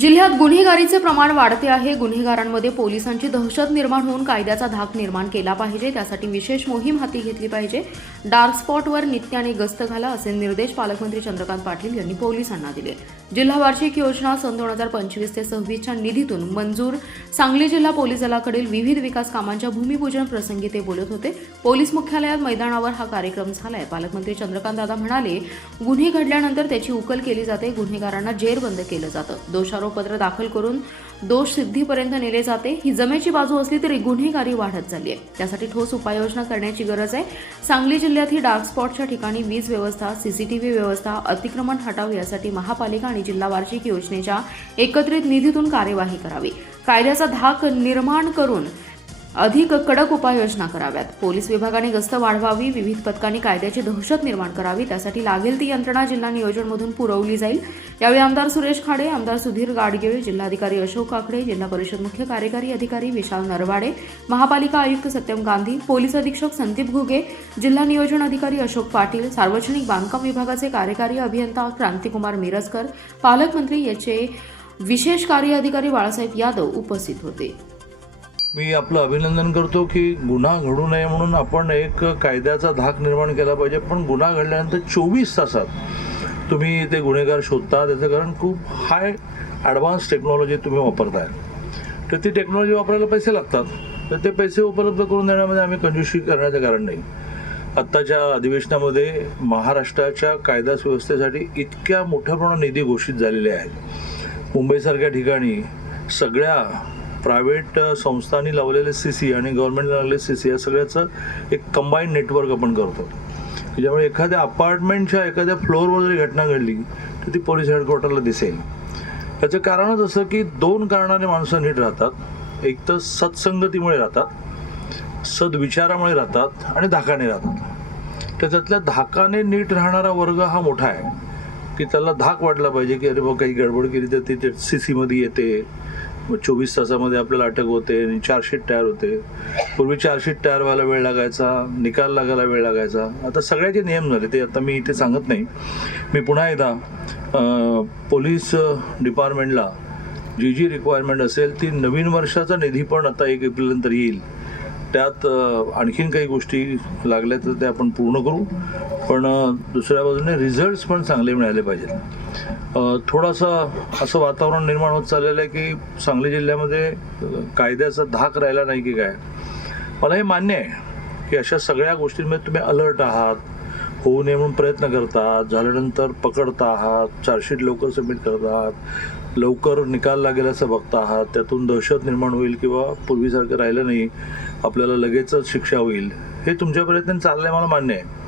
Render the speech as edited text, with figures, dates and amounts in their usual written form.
जिल्ह्यात गुन्हेगारीचे प्रमाण वाढते आहे। गुन्हेगारांमध्ये पोलिसांची दहशत निर्माण होऊन कायद्याचा धाक निर्माण केला पाहिजे, त्यासाठी विशेष मोहीम हाती घेतली पाहिजे। डार्क स्पॉटवर नित्याने गस्त घाला असे निर्देश पालकमंत्री चंद्रकांत पाटील यांनी पोलिसांना दिले। जिल्हा वार्षिक योजना सन 2025 ते 26च्या निधीतून मंजूर सांगली जिल्हा पोलीस दलाकडील विविध विकास कामांच्या भूमिपूजन प्रसंगी ते बोलत होते। पोलीस मुख्यालयात मैदानावर हा कार्यक्रम झालाय। पालकमंत्री चंद्रकांत दादा म्हणाले, गुन्हे घडल्यानंतर त्याची उकल केली जाते, गुन्हेगारांना जेरबंद केलं जातं, दोषारोपपत्र दाखल करून दोष सिद्धीपर्यंत नेले जाते। ही जमेची बाजू असली तरी गुन्हेगारी वाढत चालली आहे, त्यासाठी ठोस उपाययोजना करण्याची गरज आहे। सांगली जिल्ह्यात ही डार्क स्पॉटच्या ठिकाणी वीज व्यवस्था, सीसीटीव्ही व्यवस्था, अतिक्रमण हटाव यासाठी महापालिका आणि जिल्हा वार्षिक योजनेच्या एकत्रित निधीतून कार्यवाही करावी। कायद्याचा धाक निर्माण करून अधिक कडक उपाययोजना कराव्यात। पोलीस विभागाने गस्त वाढवावी, विविध पथकांनी कायद्याची दहशत निर्माण करावी, त्यासाठी लागेल ती यंत्रणा जिल्हा नियोजनमधून पुरवली जाईल। यावेळी आमदार सुरेश खाडे, आमदार सुधीर गाडगीळ, जिल्हाधिकारी अशोक काकडे, जिल्हा परिषद मुख्य कार्यकारी अधिकारी विशाल नरवाडे, महापालिका आयुक्त सत्यम गांधी, पोलीस अधीक्षक संदीप घुगे, जिल्हा नियोजन अधिकारी अशोक पाटील, सार्वजनिक बांधकाम विभागाचे कार्यकारी अभियंता क्रांतिकुमार मिरजकर, पालकमंत्री याचे विशेष कार्य अधिकारी बाळासाहेब यादव उपस्थित होते। मी आपलं अभिनंदन करतो की गुन्हा घडू नये म्हणून आपण एक कायद्याचा धाक निर्माण केला पाहिजे, पण गुन्हा घडल्यानंतर 24 तासात तुम्ही ते गुन्हेगार शोधता। त्याचं कारण खूप हाय ॲडव्हान्स टेक्नॉलॉजी तुम्ही वापरताय, तर ती टेक्नॉलॉजी वापरायला पैसे लागतात, तर ते पैसे उपलब्ध करून देण्यामध्ये आम्ही कंजूसी करण्याचं कारण नाही। आत्ताच्या अधिवेशनामध्ये महाराष्ट्राच्या कायदा सुव्यवस्थेसाठी इतक्या मोठ्या प्रमाणात निधी घोषित झालेले आहेत। मुंबईसारख्या ठिकाणी सगळ्या प्रायव्हेट संस्थांनी लावलेले CC आणि गव्हर्नमेंटला लावलेले CC या सगळ्याचं एक कंबाईंड नेटवर्क आपण करतो, ज्यामुळे एखाद्या अपार्टमेंटच्या एखाद्या फ्लोअरवर जरी घटना घडली तर ती पोलीस हेडक्वार्टरला दिसेल। याचं कारणच असं की 2 कारणाने माणसं नीट राहतात, एक तर सत्संगतीमुळे राहतात, सद्विचारामुळे राहतात आणि धाकाने राहतात। तर त्यातल्या धाकाने नीट राहणारा वर्ग हा मोठा आहे की त्याला धाक वाटला पाहिजे की अरे बाबा काही गडबड केली तर ती CC मध्ये येते, 24 तासामध्ये आपल्याला अटक होते आणि चार्जशीट तयार होते। पूर्वी चार्जशीट तयार व्हायला वेळ लागायचा, निकाल लागायला वेळ लागायचा, आता सगळ्याचे नियम झाले, ते आता मी इथे सांगत नाही। मी पुन्हा एकदा पोलीस डिपार्टमेंटला जी रिक्वायरमेंट असेल ती नवीन वर्षाचा निधी पण आता 1 एप्रिलनंतर येईल, त्यात आणखीन काही गोष्टी लागल्या तर ते आपण पूर्ण करू, पण दुसऱ्या बाजूने रिझल्ट्स पण चांगले मिळाले पाहिजेत। थोडंसं असं वातावरण निर्माण होत चाललेलं आहे की सांगली जिल्ह्यामध्ये कायद्याचा धाक राहिला नाही की काय। मला हे मान्य आहे की अशा सगळ्या गोष्टींमध्ये तुम्ही अलर्ट आहात, होऊ नये म्हणून प्रयत्न करतात, झाल्यानंतर पकडता आहात, चार्जशीट लवकर सबमिट करत आहात, लवकर निकाल लागेल असं बघता आहात, त्यातून दहशत निर्माण होईल किंवा पूर्वीसारखं राहिलं नाही, आपल्याला लगेचच शिक्षा होईल, हे तुमच्या प्रयत्न चाललंय, मला मान्य आहे।